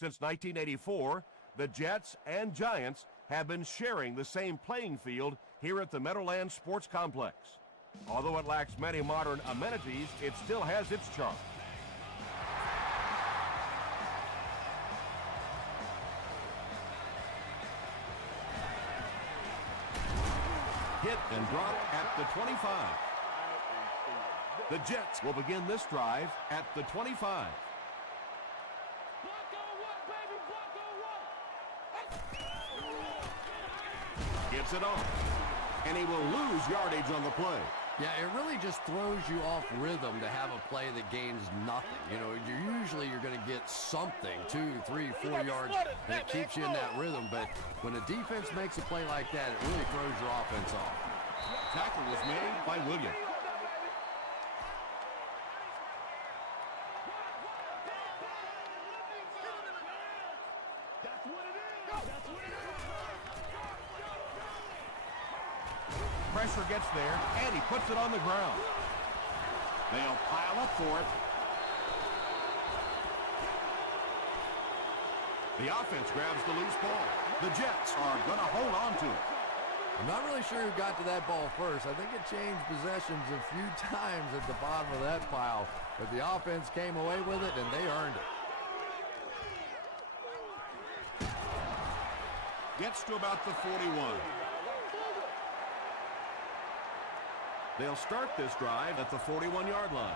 Since 1984, the Jets and Giants have been sharing the same playing field here at the Meadowlands Sports Complex. Although it lacks many modern amenities, it still has its charm. Hit and drop at the 25. The Jets will begin this drive at the 25. Gets it off, and he will lose yardage on the play. Yeah, it really just throws you off rhythm to have a play that gains nothing. You know, you're going to get something, 2, 3, 4 yards, and it keeps you in that rhythm. But when a defense makes a play like that, it really throws your offense off. Tackle was made by Williams. Pressure gets there, and he puts it on the ground. They'll pile up for it. The offense grabs the loose ball. The Jets are going to hold on to it. I'm not really sure who got to that ball first. I think it changed possessions a few times at the bottom of that pile, but the offense came away with it, and they earned it. Gets to about the 41. They'll start this drive at the 41-yard line.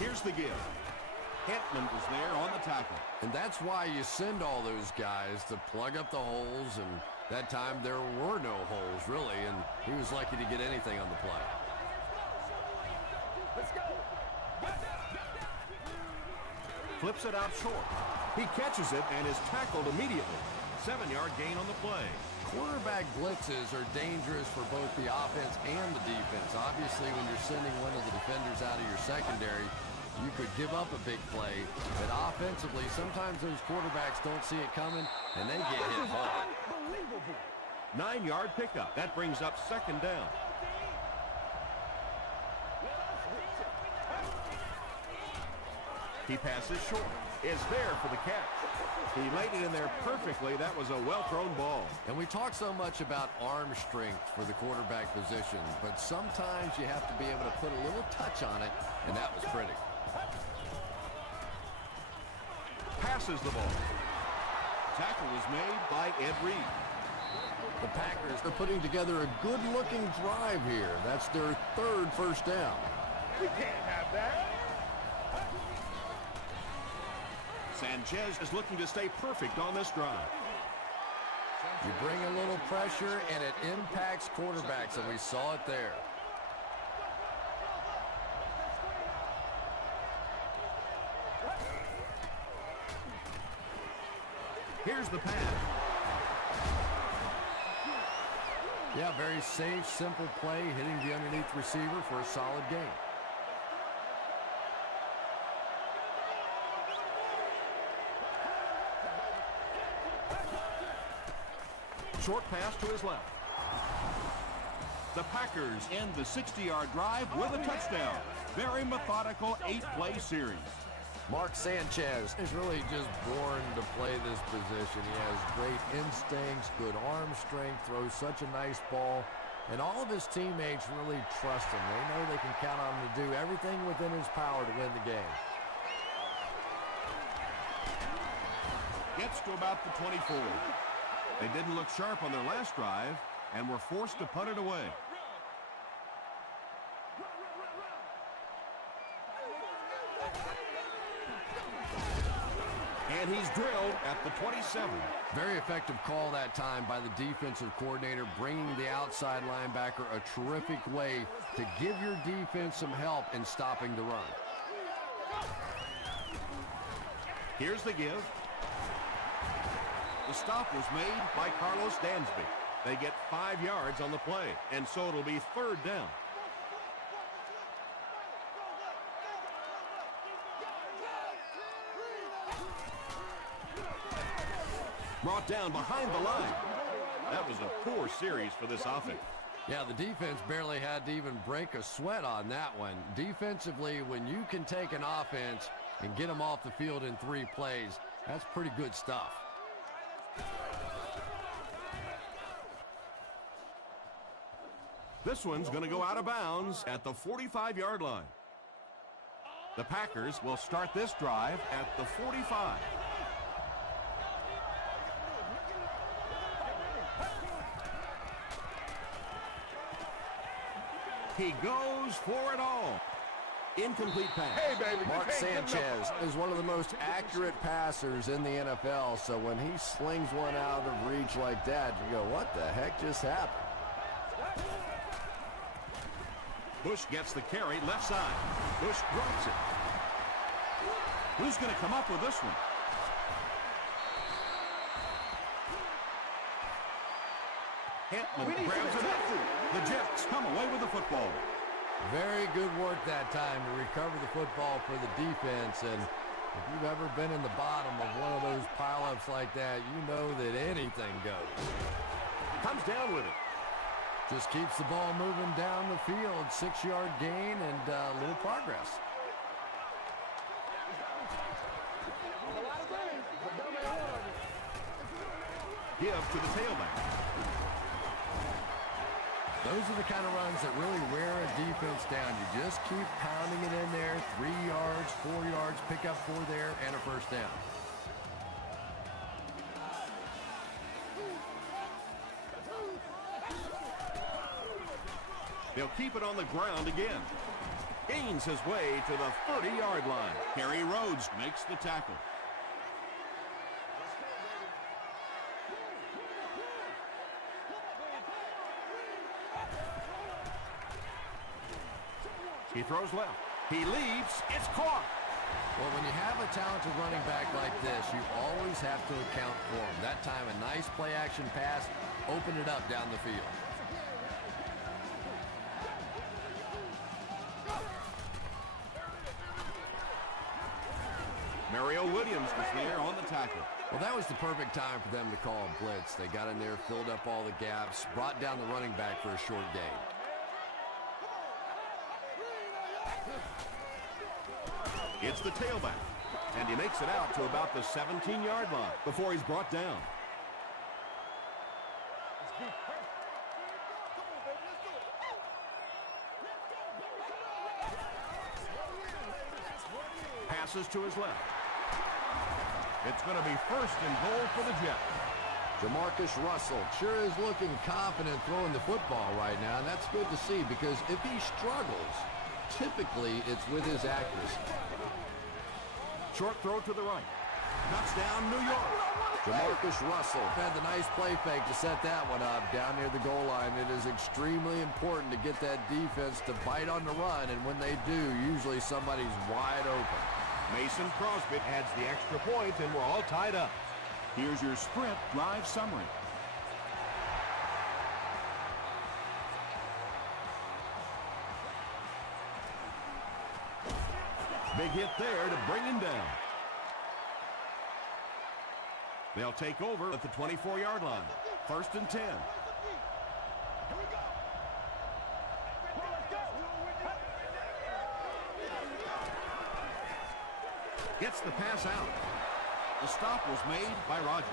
Here's the give. Hetman was there on the tackle. And that's why you send all those guys to plug up the holes, and that time there were no holes, really, and he was lucky to get anything on the play. Let's go. Flips it out short. He catches it and is tackled immediately. 7-yard gain on the play. Quarterback blitzes are dangerous for both the offense and the defense. Obviously, when you're sending one of the defenders out of your secondary, you could give up a big play. But offensively, sometimes those quarterbacks don't see it coming, and they get hit hard. Unbelievable. 9-yard pickup. That brings up second down. He passes short. Is there for the catch. He laid it in there perfectly. That was a well-thrown ball. And we talk so much about arm strength for the quarterback position, but sometimes you have to be able to put a little touch on it, and that was pretty. Passes the ball. Tackle was made by Ed Reed. The Packers are putting together a good-looking drive here. That's their third first down. We can't have that. Sanchez is looking to stay perfect on this drive. You bring a little pressure, and it impacts quarterbacks, and we saw it there. Here's the pass. Yeah, very safe, simple play, hitting the underneath receiver for a solid gain. Short pass to his left. The Packers end the 60-yard drive with a touchdown. Very methodical 8-play series. Mark Sanchez is really just born to play this position. He has great instincts, good arm strength, throws such a nice ball, and all of his teammates really trust him. They know they can count on him to do everything within his power to win the game. Gets to about the 24. They didn't look sharp on their last drive and were forced to punt it away. And he's drilled at the 27. Very effective call that time by the defensive coordinator, bringing the outside linebacker a terrific way to give your defense some help in stopping the run. Here's the give. The stop was made by Carlos Dansby. They get 5 yards on the play, and so it'll be third down. Brought down behind the line. That was a poor series for this offense. Yeah, the defense barely had to even break a sweat on that one. Defensively, when you can take an offense and get them off the field in 3 plays, that's pretty good stuff. This one's going to go out of bounds at the 45-yard line. The Packers will start this drive at the 45. He goes for it all. Incomplete pass. Hey, baby, Mark Sanchez is one of the most accurate passers in the NFL, so when he slings one out of reach like that, you go, what the heck just happened? Bush gets the carry left side. Bush drops it. Who's going to come up with this one? Hentman grabs it up. The Jets come away with the football. Very good work that time to recover the football for the defense, and if you've ever been in the bottom of one of those pileups like that, you know that anything goes. Comes down with it. Just keeps the ball moving down the field. 6-yard gain and a little progress. Give to the tailback. Those are the kind of runs that really wear a defense down. You just keep pounding it in there. 3 yards, 4 yards, pick up 4 there, and a first down. They'll keep it on the ground again. Gains his way to the 30-yard line. Kerry Rhodes makes the tackle. He throws left. He leaps. It's caught. Well, when you have a talented running back like this, you always have to account for him. That time, a nice play-action pass opened it up down the field. Mario Williams was there on the tackle. Well, that was the perfect time for them to call a blitz. They got in there, filled up all the gaps, brought down the running back for a short gain. It's the tailback, and he makes it out to about the 17-yard line before he's brought down. Passes to his left. It's going to be first and goal for the Jets. Jamarcus Russell sure is looking confident throwing the football right now, and that's good to see because if he struggles, typically it's with his accuracy. Short throw to the right. Touchdown, New York. Jamarcus Russell had the nice play fake to set that one up down near the goal line. It is extremely important to get that defense to bite on the run, and when they do, usually somebody's wide open. Mason Crosby adds the extra point, and we're all tied up. Here's your sprint drive summary. Big hit there to bring him down. They'll take over at the 24-yard line. First and 10. Gets the pass out. The stop was made by Rodgers.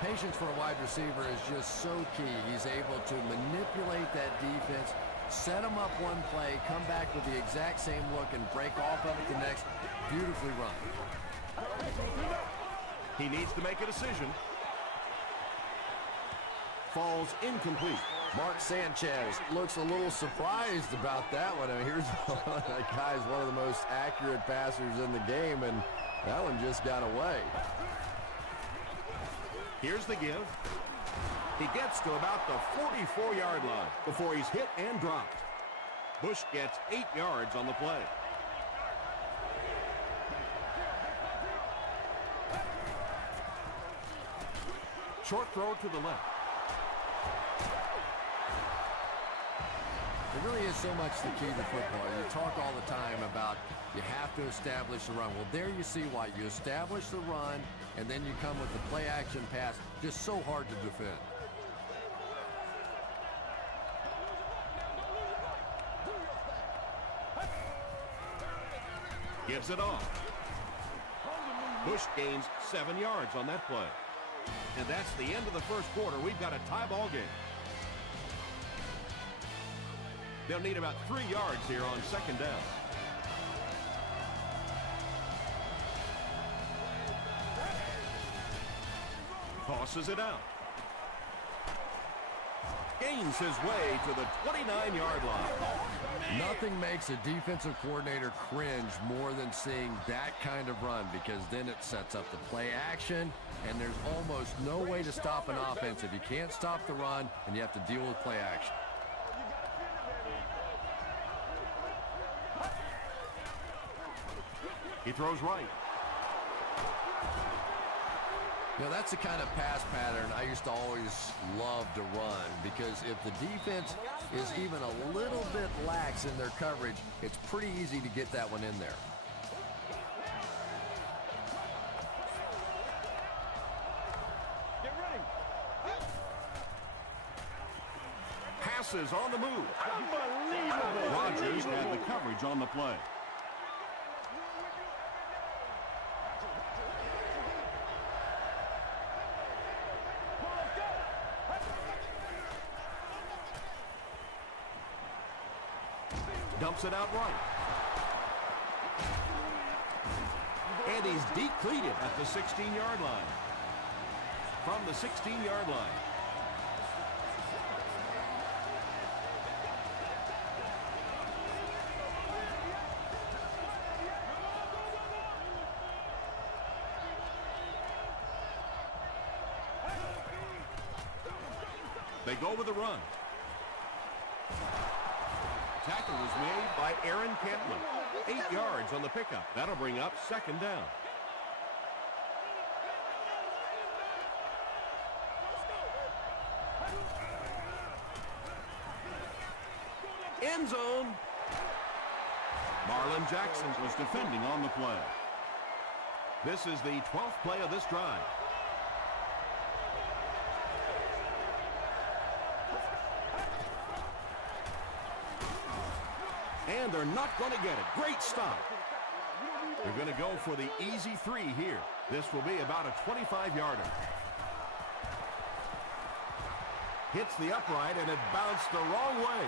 Patience for a wide receiver is just so key. He's able to manipulate that defense, set them up one play, come back with the exact same look, and break off of it the next. Beautifully run. He needs to make a decision. Falls incomplete. Mark Sanchez looks a little surprised about that one. I mean, here's that guy's one of the most accurate passers in the game, and that one just got away. Here's the give. He gets to about the 44-yard line before he's hit and dropped. Bush gets 8 yards on the play. Short throw to the left. It really is so much the key to football. You talk all the time about you have to establish the run. Well, there you see why. You establish the run, and then you come with the play-action pass. Just so hard to defend. Gives it off. Bush gains 7 yards on that play. And that's the end of the first quarter. We've got a tie ball game. They'll need about 3 yards here on second down. Tosses it out. Gains his way to the 29-yard line. Nothing makes a defensive coordinator cringe more than seeing that kind of run, because then it sets up the play action, and there's almost no way to stop an offense if you can't stop the run and you have to deal with play action. He throws right. You know, that's the kind of pass pattern I used to always love to run, because if the defense is even a little bit lax in their coverage, it's pretty easy to get that one in there. Get ready. Passes on the move. Unbelievable. Rodgers had the coverage on the play. Dumps it out right. And he's depleted at the 16-yard line. From the 16-yard line. They go with the run. Tackle was made by Aaron Cantlin. 8 yards on the pickup. That'll bring up second down. End zone. Marlon Jackson was defending on the play. This is the 12th play of this drive. And they're not going to get it. Great stop. They're going to go for the easy 3 here. This will be about a 25-yarder. Hits the upright, and it bounced the wrong way.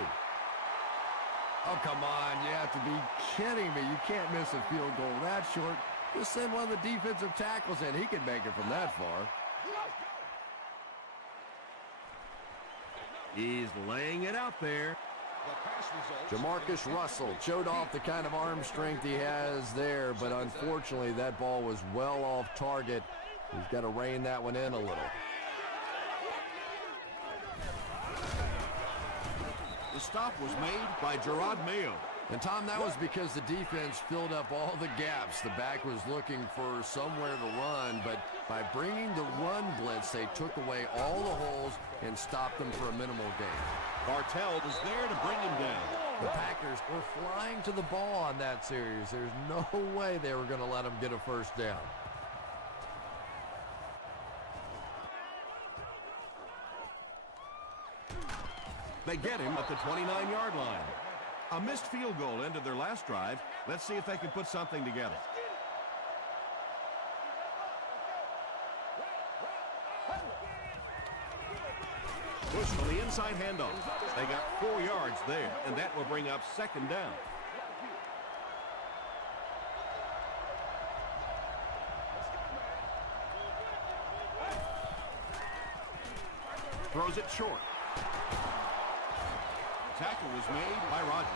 Oh, come on. You have to be kidding me. You can't miss a field goal that short. Just send one of the defensive tackles in. He can make it from that far. He's laying it out there. Jamarcus Russell showed off the kind of arm strength he has there, but unfortunately that ball was well off target. He's got to rein that one in a little. The stop was made by Gerard Mayo. And, Tom, that was because the defense filled up all the gaps. The back was looking for somewhere to run, but by bringing the run blitz, they took away all the holes and stopped them for a minimal gain. Bartell was there to bring him down. The Packers were flying to the ball on that series. There's no way they were going to let them get a first down. They get him at the 29-yard line. A missed field goal ended their last drive. Let's see if they can put something together. Bush on the inside handoff. They got 4 yards there, and that will bring up second down. Throws it short. Tackle was made by Rodgers.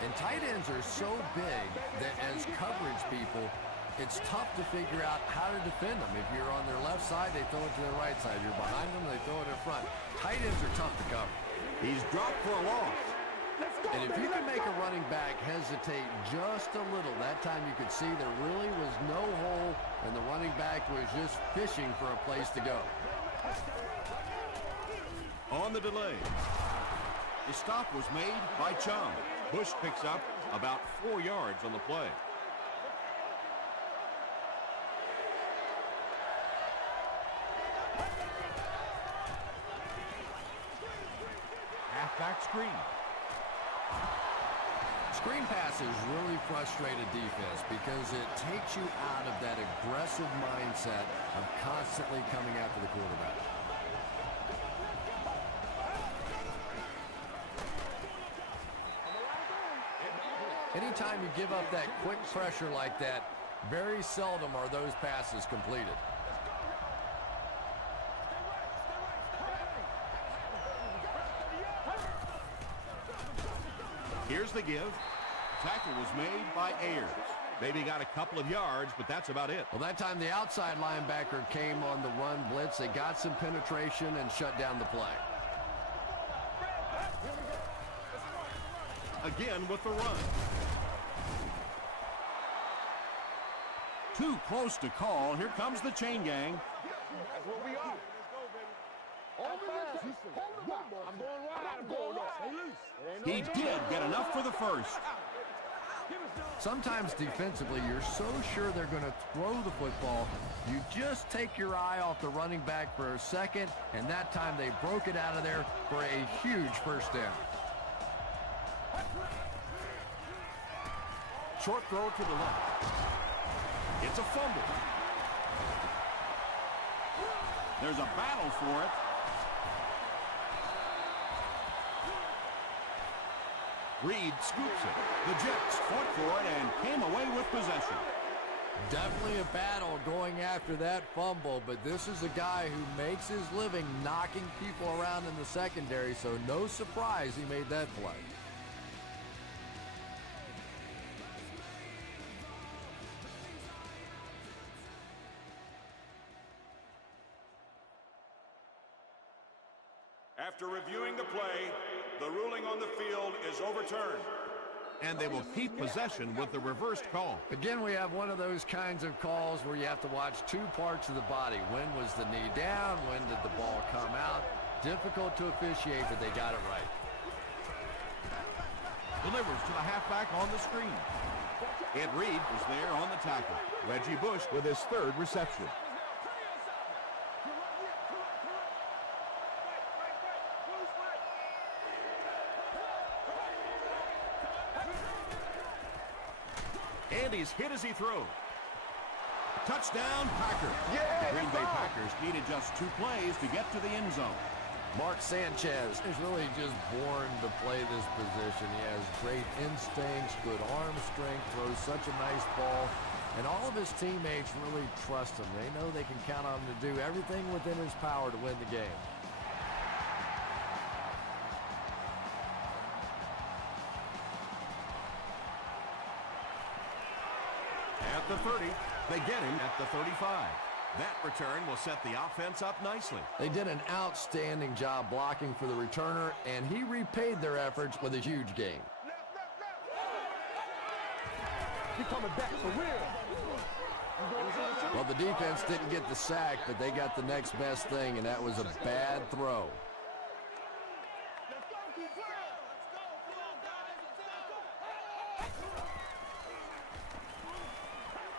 And tight ends are so big that as coverage people, it's tough to figure out how to defend them. If you're on their left side, they throw it to their right side. You're behind them, they throw it in front. Tight ends are tough to cover. He's dropped for a loss. And if you can make a running back hesitate just a little, that time you could see there really was no hole, and the running back was just fishing for a place to go. On the delay. The stop was made by Chung. Bush picks up about 4 yards on the play. Halfback screen. Screen passes really frustrate a defense because it takes you out of that aggressive mindset of constantly coming after the quarterback. Anytime you give up that quick pressure like that, very seldom are those passes completed. Here's the give. Tackle was made by Ayers. Maybe got a couple of yards, but that's about it. Well, that time the outside linebacker came on the run blitz. They got some penetration and shut down the play. Again with the run. Too close to call. Here comes the chain gang. That's what we are. Hold him up. I'm going wide. I'm going wide. He did get enough for the first. Sometimes defensively, you're so sure they're going to throw the football, you just take your eye off the running back for a second, and that time they broke it out of there for a huge first down. Short throw to the left. It's a fumble. There's a battle for it. Reed scoops it. The Jets fought for it and came away with possession. Definitely a battle going after that fumble, but this is a guy who makes his living knocking people around in the secondary, so no surprise he made that play. After reviewing the play, the ruling on the field is overturned. And they will keep possession with the reversed call. Again, we have one of those kinds of calls where you have to watch two parts of the body. When was the knee down? When did the ball come out? Difficult to officiate, but they got it right. Delivers to the halfback on the screen. Ed Reed was there on the tackle. Reggie Bush with his third reception. And he's hit as he throws. Touchdown, Packers. Yeah, Green Bay Packers needed just 2 plays to get to the end zone. Mark Sanchez is really just born to play this position. He has great instincts, good arm strength, throws such a nice ball, and all of his teammates really trust him. They know they can count on him to do everything within his power to win the game. At the 30, they get him at the 35. That return will set the offense up nicely. They did an outstanding job blocking for the returner, and he repaid their efforts with a huge gain. He coming back for real. Well, the defense didn't get the sack, but they got the next best thing, and that was a bad throw.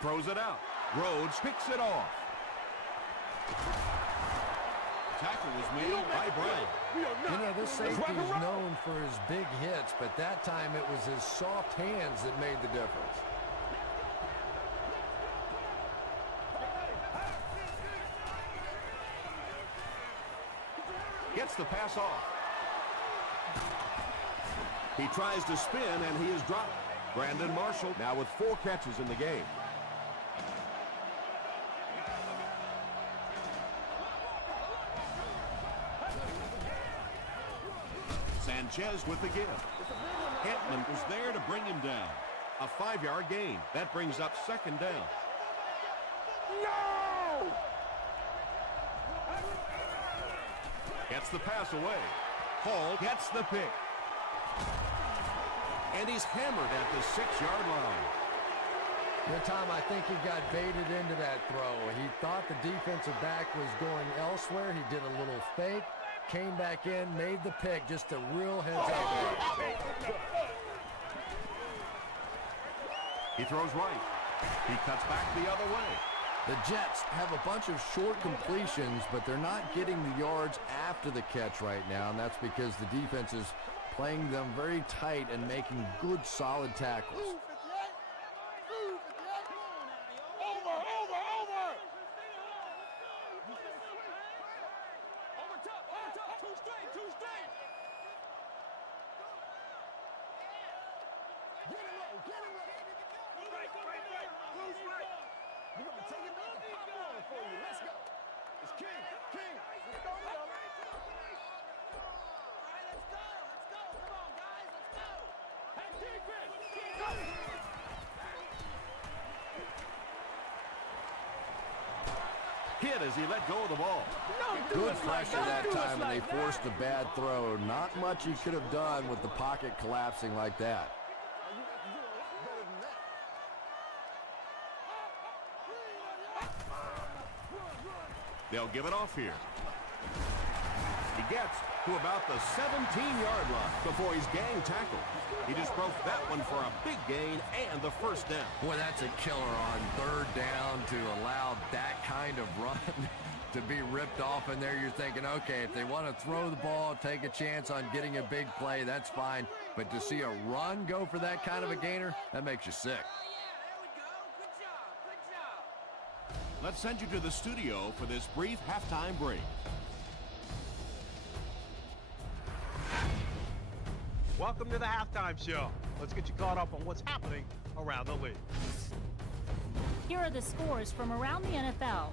Throws it out. Rhodes picks it off. Tackle was made by Brown. You know, this safety is known for his big hits, but that time it was his soft hands that made the difference. Gets the pass off. He tries to spin, and he is dropped. Brandon Marshall now with 4 catches in the game. Sanchez with the give. Hentman was there to bring him down. A 5-yard gain. That brings up second down. No! Gets the pass away. Hall gets the pick. And he's hammered at the 6-yard line. You know, Tom, I think he got baited into that throw. He thought the defensive back was going elsewhere. He did a little fake, came back in, made the pick, just a real heads-up. He throws right. He cuts back the other way. The Jets have a bunch of short completions, but they're not getting the yards after the catch right now, and that's because the defense is playing them very tight and making good, solid tackles. Over! Two straight! Get it low! We're gonna take it back and pop on for you. Let's go! It's King! Let's go! Hit as he let go of the ball. Good pressure that time, and they forced a bad throw. Not much he could have done with the pocket collapsing like that. They'll give it off here. He gets to about the 17-yard line before he's gang tackled. He just broke that one for a big gain and the first down. Boy, that's a killer on third down to allow that kind of run to be ripped off in there. You're thinking, okay, if they want to throw the ball, take a chance on getting a big play, that's fine. But to see a run go for that kind of a gainer, that makes you sick. Let's send you to the studio for this brief halftime break. Welcome to the halftime show. Let's get you caught up on what's happening around the league. Here are the scores from around the NFL.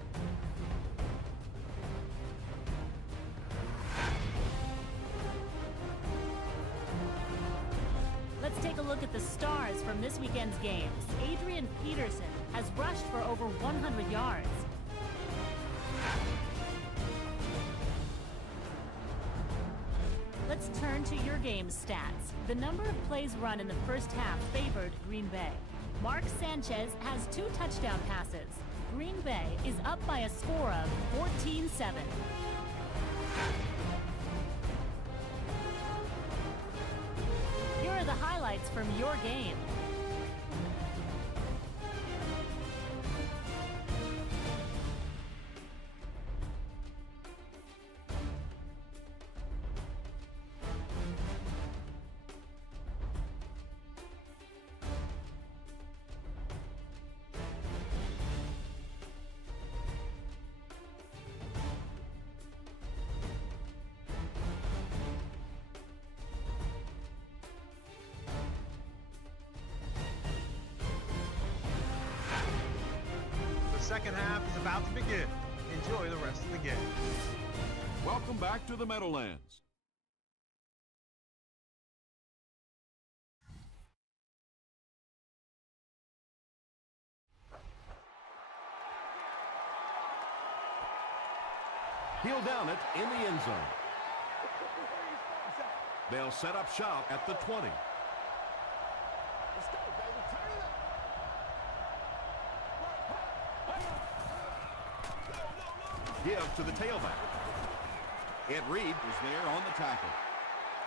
Let's take a look at the stars from this weekend's games. Adrian Peterson has rushed for over 100 yards. Let's turn to your game stats. The number of plays run in the first half favored Green Bay. Mark Sanchez has 2 touchdown passes. Green Bay is up by a score of 14-7. Here are the highlights from your game. The second half is about to begin. Enjoy the rest of the game. Welcome back to the Meadowlands. He'll down it in the end zone. They'll set up shop at the 20. Let's go, baby. Turn it up. Give to the tailback. Ed Reed was there on the tackle.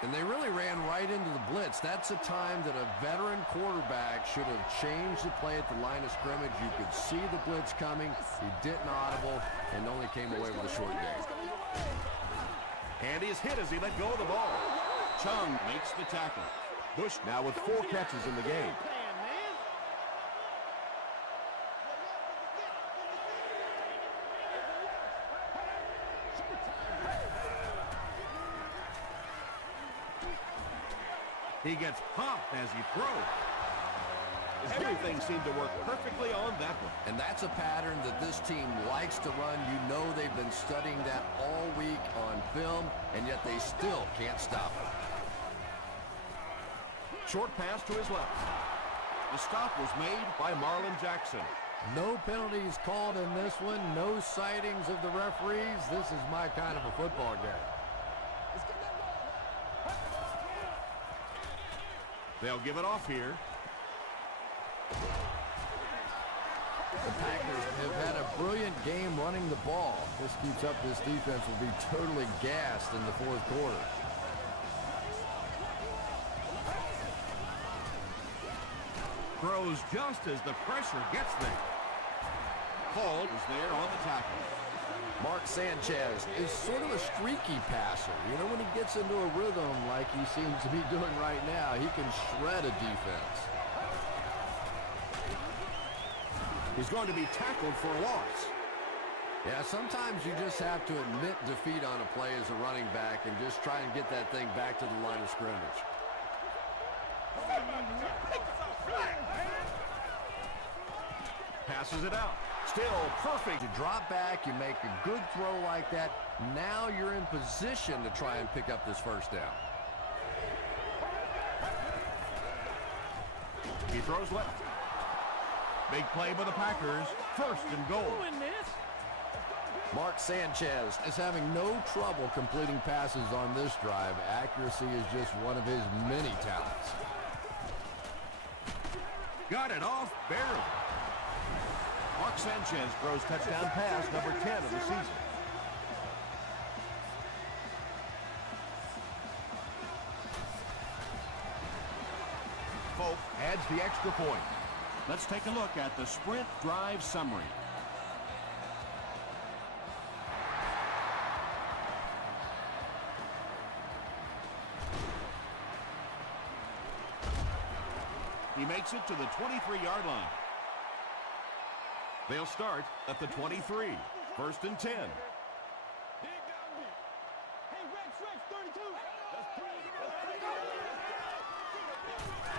And they really ran right into the blitz. That's a time that a veteran quarterback should have changed the play at the line of scrimmage. You could see the blitz coming. He didn't audible and only came away with a short gain. And he's hit as he let go of the ball. Chung makes the tackle. Bush now with 4 catches in the game. He gets popped as he throws. Everything seemed to work perfectly on that one. And that's a pattern that this team likes to run. You know they've been studying that all week on film, and yet they still can't stop it. Short pass to his left. The stop was made by Marlon Jackson. No penalties called in this one. No sightings of the referees. This is my kind of a football game. They'll give it off here. The Packers have had a brilliant game running the ball. This keeps up, this defense will be totally gassed in the fourth quarter. Throws just as the pressure gets there. Hall was there on the tackle. Mark Sanchez is sort of a streaky passer. You know, when he gets into a rhythm like he seems to be doing right now, he can shred a defense. He's going to be tackled for a loss. Yeah, sometimes you just have to admit defeat on a play as a running back and just try and get that thing back to the line of scrimmage. Passes it out. Still perfect. You drop back, you make a good throw like that. Now you're in position to try and pick up this first down. He throws left. Big play by the Packers. First and goal. Mark Sanchez is having no trouble completing passes on this drive. Accuracy is just one of his many talents. Got it off barely. Mark Sanchez throws touchdown pass number 10 of the season. Folk adds the extra point. Let's take a look at the sprint drive summary. He makes it to the 23-yard line. They'll start at the 23. First and 10.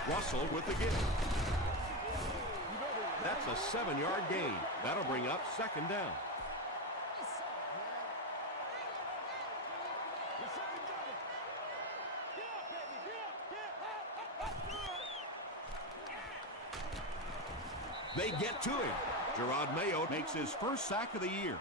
Russell with the give. That's a 7-yard gain. That'll bring up second down. They get to him. Gerard Mayo makes his first sack of the year.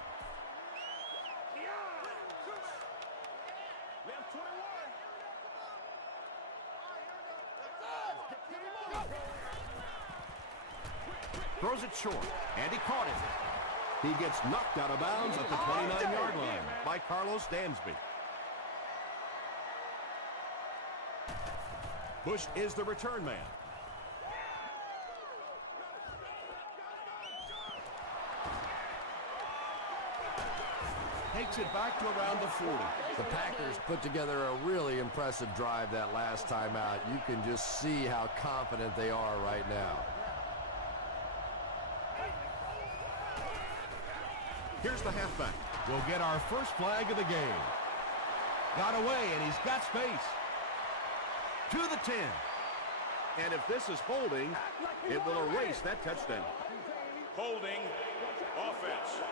Throws it short, and he caught it. He gets knocked out of bounds at the 29-yard line by Carlos Dansby. Bush is the return man. Takes it back to around the 40. The Packers put together a really impressive drive that last time out. You can just see how confident they are right now. Here's the halfback. We'll get our first flag of the game. Got away, and he's got space. To the 10. And if this is holding, it will erase that touchdown. Holding offense.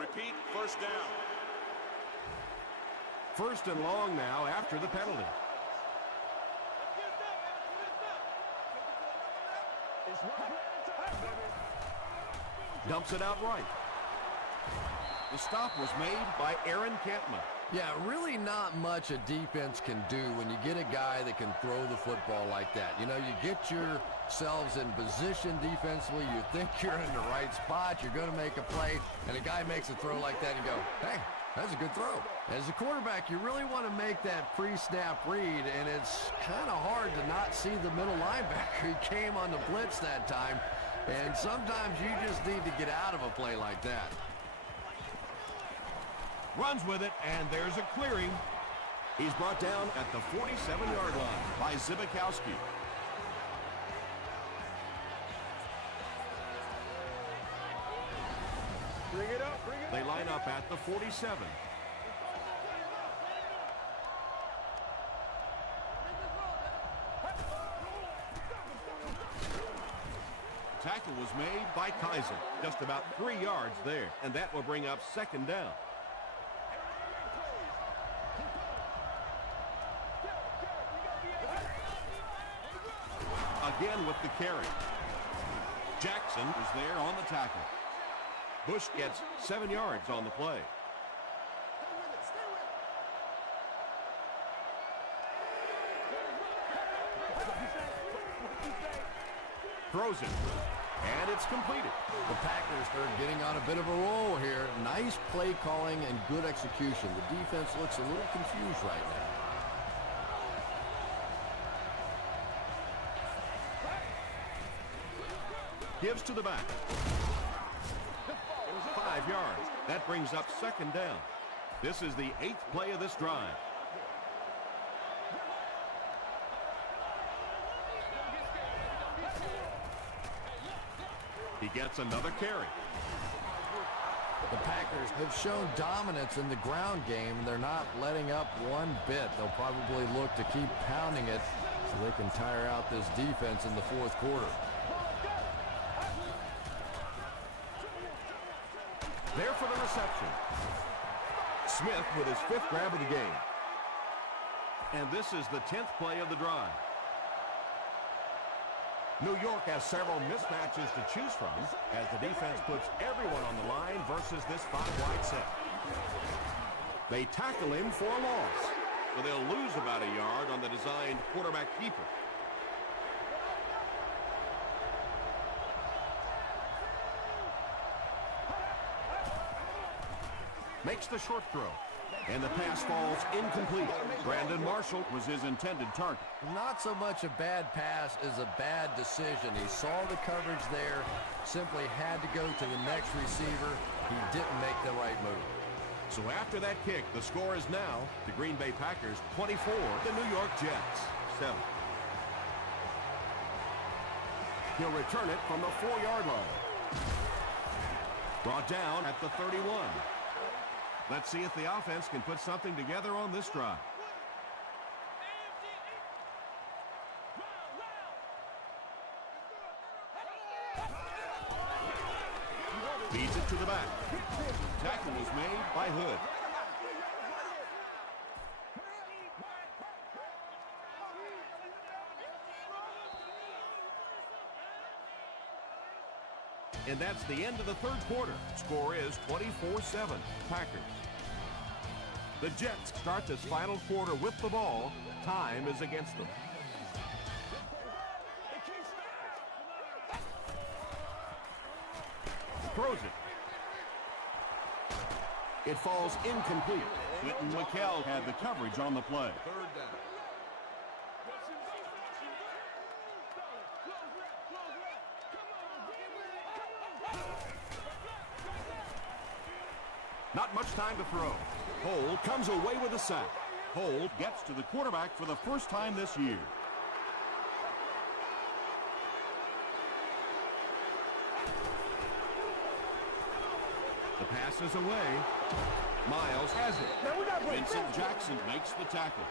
Repeat, first down. First and long now after the penalty. Dumps it out right. The stop was made by Aaron Kampman. Yeah, really not much a defense can do when you get a guy that can throw the football like that. You know, you get yourselves in position defensively, you think you're in the right spot, you're going to make a play, and a guy makes a throw like that, and you go, hey, that's a good throw. As a quarterback, you really want to make that pre-snap read, and it's kind of hard to not see the middle linebacker. He came on the blitz that time, and sometimes you just need to get out of a play like that. Runs with it, and there's a clearing. He's brought down at the 47-yard line by Zibikowski. Bring it up, bring it up. They line up at the 47. Tackle was made by Kaiser. Just about 3 yards there, and that will bring up second down. Again with the carry. Jackson is there on the tackle. Bush gets 7 yards on the play. Throws it, and it's completed. The Packers are getting on a bit of a roll here. Nice play calling and good execution. The defense looks a little confused right now. Gives to the back. 5 yards. That brings up second down. This is the 8th play of this drive. He gets another carry. The Packers have shown dominance in the ground game, and they're not letting up one bit. They'll probably look to keep pounding it so they can tire out this defense in the fourth quarter. There for the reception. Smith with his 5th grab of the game. And this is the 10th play of the drive. New York has several mismatches to choose from as the defense puts everyone on the line versus this 5-wide set. They tackle him for a loss, so they'll lose about a yard on the designed quarterback keeper. Makes the short throw, and the pass falls incomplete. Brandon Marshall was his intended target. Not so much a bad pass as a bad decision. He saw the coverage there, simply had to go to the next receiver. He didn't make the right move. So after that kick, the score is now the Green Bay Packers 24, the New York Jets 7. He'll return it from the 4-yard line. Brought down at the 31. Let's see if the offense can put something together on this drive. Feeds it to the back. Tackle was made by Hood. And that's the end of the third quarter. Score is 24-7, Packers. The Jets start this final quarter with the ball. Time is against them. Throws it. It falls incomplete. Quentin McKell had the coverage on the play. Third down. Not much time to throw. Hole comes away with a sack. Hole gets to the quarterback for the first time this year. The pass is away. Miles has it. Vincent Jackson makes the tackle.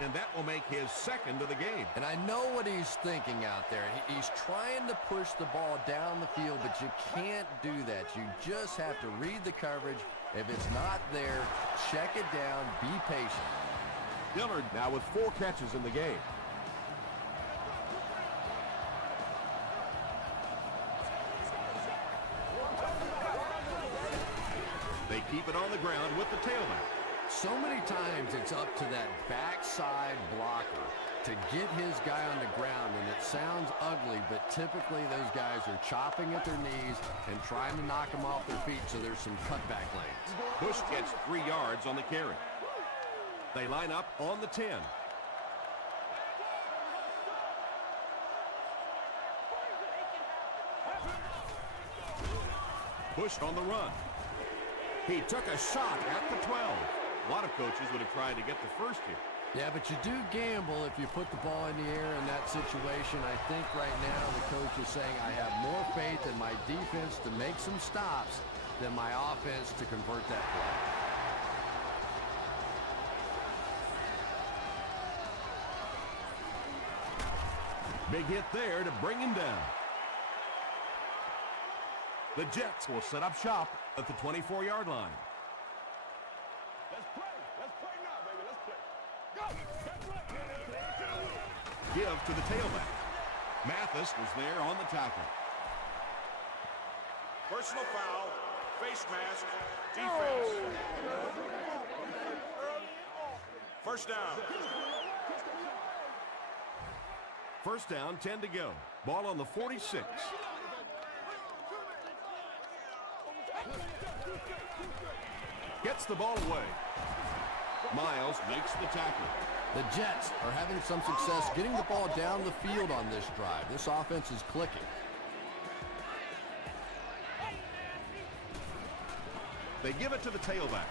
And that will make his second of the game. And I know what he's thinking out there. He's trying to push the ball down the field, but you can't do that. You just have to read the coverage. If it's not there, check it down, be patient. Dillard now with 4 catches in the game. They keep it on the ground with the tailback. So many times it's up to that backside blocker to get his guy on the ground, and it sounds ugly, but typically those guys are chopping at their knees and trying to knock them off their feet, so there's some cutback lanes. Bush gets 3 yards on the carry. They line up on the 10. Bush on the run. He took a shot at the 12. A lot of coaches would have tried to get the first here. Yeah, but you do gamble if you put the ball in the air in that situation. I think right now the coach is saying I have more faith in my defense to make some stops than my offense to convert that play. Big hit there to bring him down. The Jets will set up shop at the 24-yard line. Let's play. Let's play now, baby. Let's play. Go. Give to the tailback. Mathis was there on the tackle. Personal foul, face mask, defense. First down. First down, 10 to go. Ball on the 46. Gets the ball away. Miles makes the tackle. The Jets are having some success getting the ball down the field on this drive. This offense is clicking. They give it to the tailback.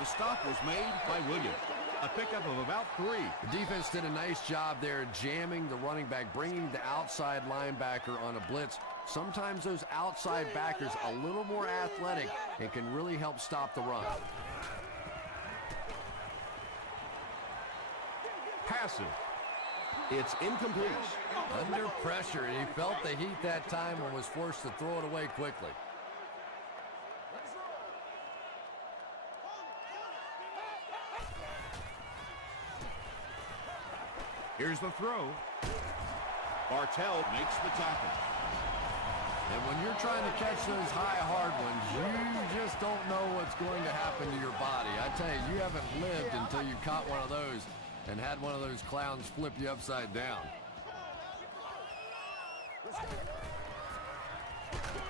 The stop was made by Williams. A pickup of about 3. The defense did a nice job there jamming the running back, bringing the outside linebacker on a blitz. Sometimes those outside backers a little more athletic and can really help stop the run. Passive. It's incomplete. Under pressure, and he felt the heat that time and was forced to throw it away quickly. Here's the throw. Bartell makes the tackle. And when you're trying to catch those high, hard ones, you just don't know what's going to happen to your body. I tell you, you haven't lived until you caught one of those and had one of those clowns flip you upside down.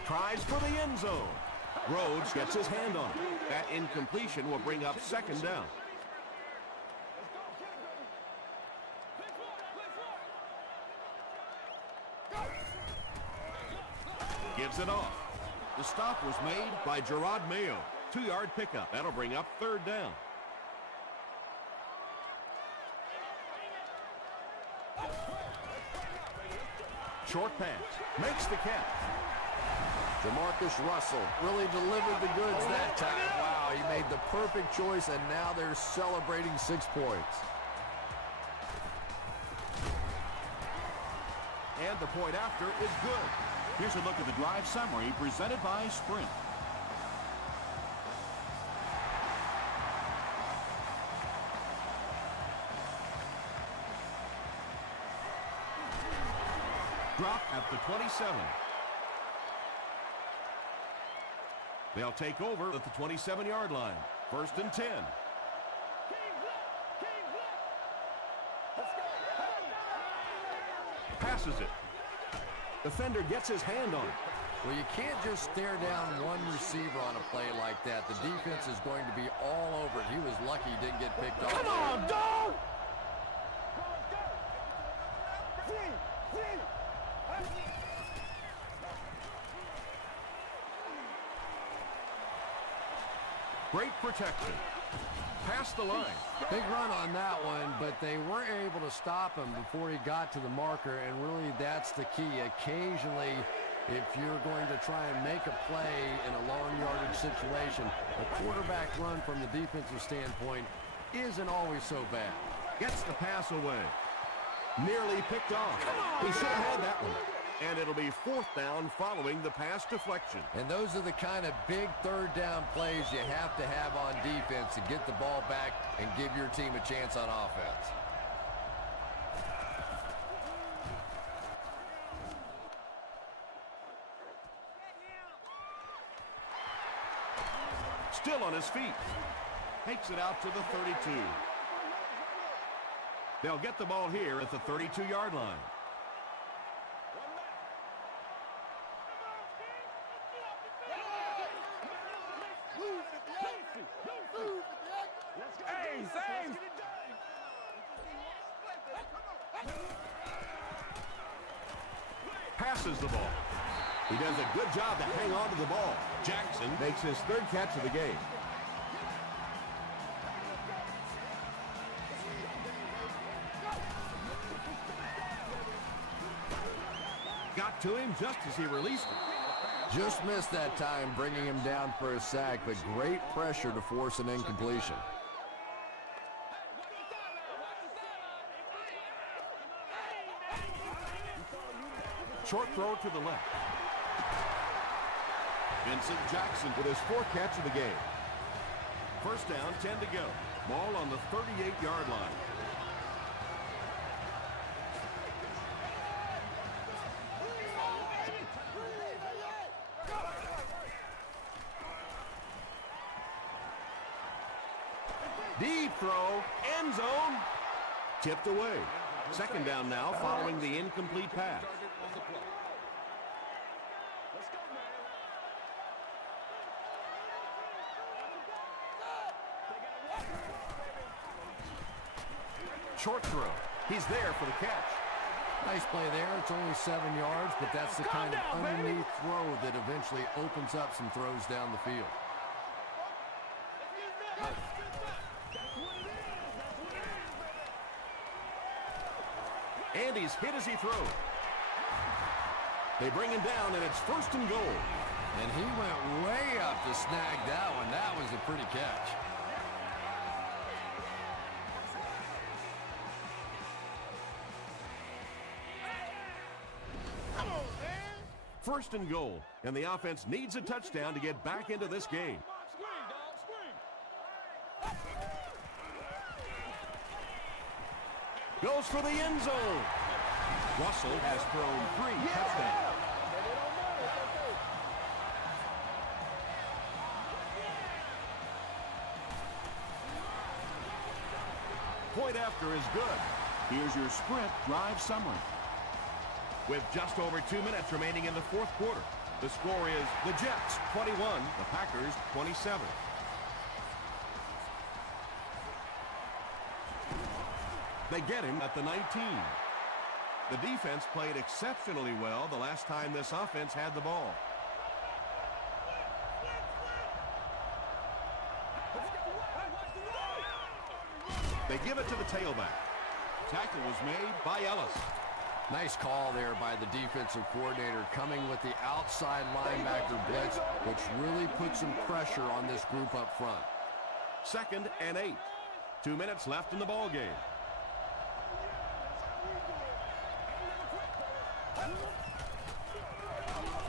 Tries for the end zone. Rhodes gets his hand on it. That incompletion will bring up 2nd down. Gives it off. The stop was made by Gerard Mayo. 2-yard pickup. That'll bring up 3rd down. Short pass. Makes the catch. Jamarcus Russell really delivered the goods that time. Wow, he made the perfect choice, and now they're celebrating 6 points. And the point after is good. Here's a look at the drive summary presented by Sprint. Drop at the 27. They'll take over at the 27-yard line. 1st and 10. Passes it. Defender gets his hand on it. Well, you can't just stare down one receiver on a play like that. The defense is going to be all over it. He was lucky he didn't get picked off. Come on, dog! Great protection. Past the line. Big run on that one, but they weren't able to stop him before he got to the marker, and really that's the key. Occasionally, if you're going to try and make a play in a long yardage situation, a quarterback run from the defensive standpoint isn't always so bad. Gets the pass away. Nearly picked off. He should have had that one. And it'll be 4th down following the pass deflection. And those are the kind of big 3rd down plays you have to have on defense to get the ball back and give your team a chance on offense. Still on his feet. Takes it out to the 32. They'll get the ball here at the 32-yard line. Passes the ball. He does a good job to hang on to the ball. Jackson makes his 3rd catch of the game. Got to him just as he released it. Just missed that time, bringing him down for a sack, but great pressure to force an incompletion. Short throw to the left. Vincent Jackson with his 4th catch of the game. 1st down, 10 to go. Ball on the 38-yard line. Deep throw, end zone, tipped away. 2nd down now following the incomplete pass. Short throw. He's there for the catch. Nice play there. It's only 7 yards, but that's the kind of underneath throw that eventually opens up some throws down the field. And he's hit as he throws. They bring him down, and it's 1st and goal. And he went way up to snag that one. That was a pretty catch. Come on, man. 1st and goal, and the offense needs a touchdown to get back into this game. Screen, dog, screen. Goes for the end zone. Russell has thrown 3 touchdowns. Point after is good. Here's your Sprint drive summary. With just over 2 minutes remaining in the 4th quarter, the score is the Jets 21, the Packers 27. They get him at the 19. The defense played exceptionally well the last time this offense had the ball. They give it to the tailback. Tackle was made by Ellis. Nice call there by the defensive coordinator, coming with the outside linebacker blitz, which really puts some pressure on this group up front. 2nd and 8. 2 minutes left in the ball game.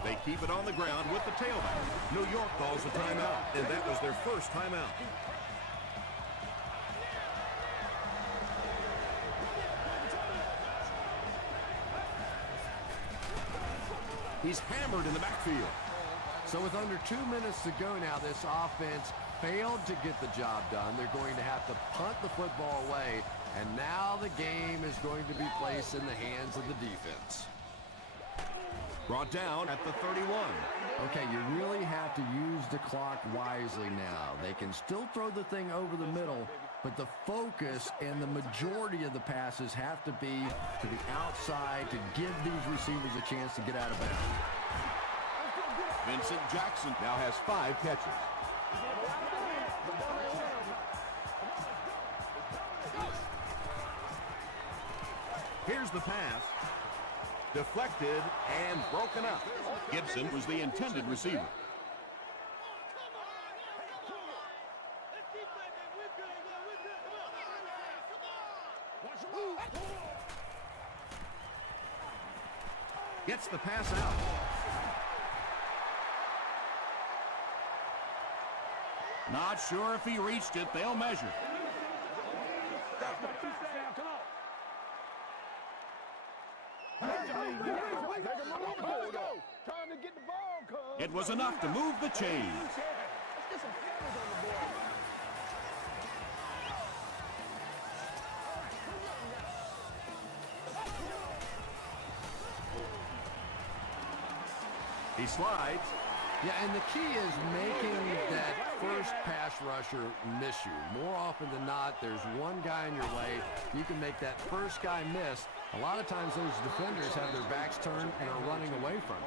They keep it on the ground with the tailback. New York calls a timeout, and that was their first timeout. He's hammered in the backfield. So with under 2 minutes to go now, this offense failed to get the job done. They're going to have to punt the football away, and now the game is going to be placed in the hands of the defense. Brought down at the 31. Okay, you really have to use the clock wisely now. They can still throw the thing over the middle, but the focus and the majority of the passes have to be to the outside to give these receivers a chance to get out of bounds. Vincent Jackson now has 5 catches. Here's the pass. Deflected and broken up. Gibson was the intended receiver. Gets the pass out. Not sure if he reached it. They'll measure. It was enough to move the chains. He slides. Yeah, and the key is making that first pass rusher miss you. More often than not, there's one guy in your way. You can make that first guy miss. A lot of times those defenders have their backs turned and are running away from him.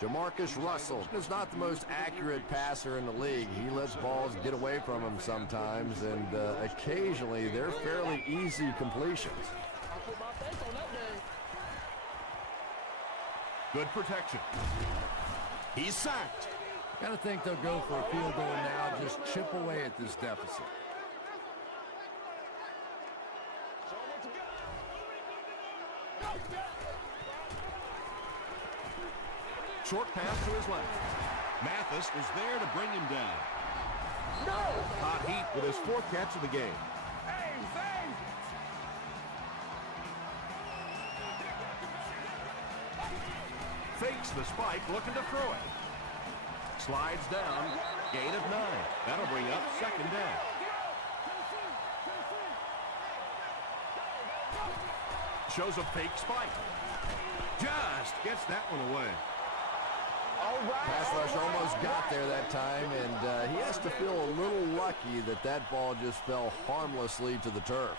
Jamarcus Russell is not the most accurate passer in the league. He lets balls get away from him sometimes, and occasionally they're fairly easy completions. Good protection. He's sacked. Got to think they'll go for a field goal now, just chip away at this deficit. Short pass to his left. Mathis was there to bring him down. Hot heat with his 4th catch of the game. Fakes the spike, looking to throw it. Slides down, gain of 9. That'll bring up 2nd down. Shows a fake spike. Just gets that one away. Pass rush almost got there that time, and he has to feel a little lucky that that ball just fell harmlessly to the turf.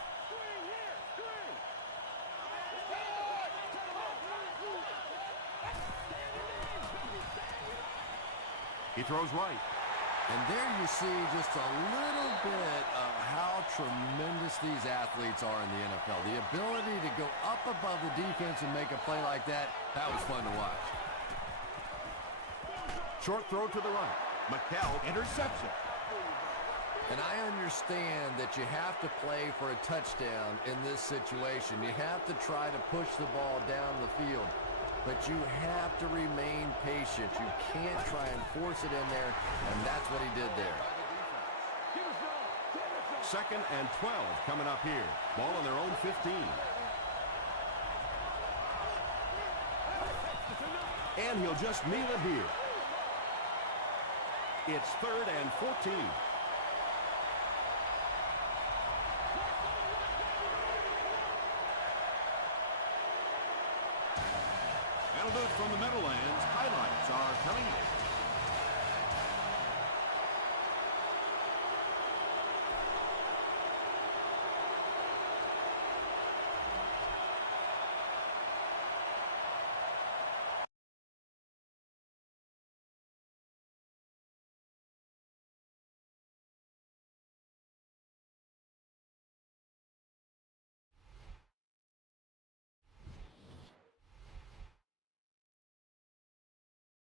He throws right. And there you see just a little bit of how tremendous these athletes are in the NFL. The ability to go up above the defense and make a play like that, that was fun to watch. Short throw to the right. McCall intercepts it. And I understand that you have to play for a touchdown in this situation. You have to try to push the ball down the field. But you have to remain patient. You can't try and force it in there, and that's what he did there. 2nd and 12 coming up here. Ball on their own 15. And he'll just kneel it here. It's 3rd and 14. That'll do it from the Meadowlands. Highlights are coming up.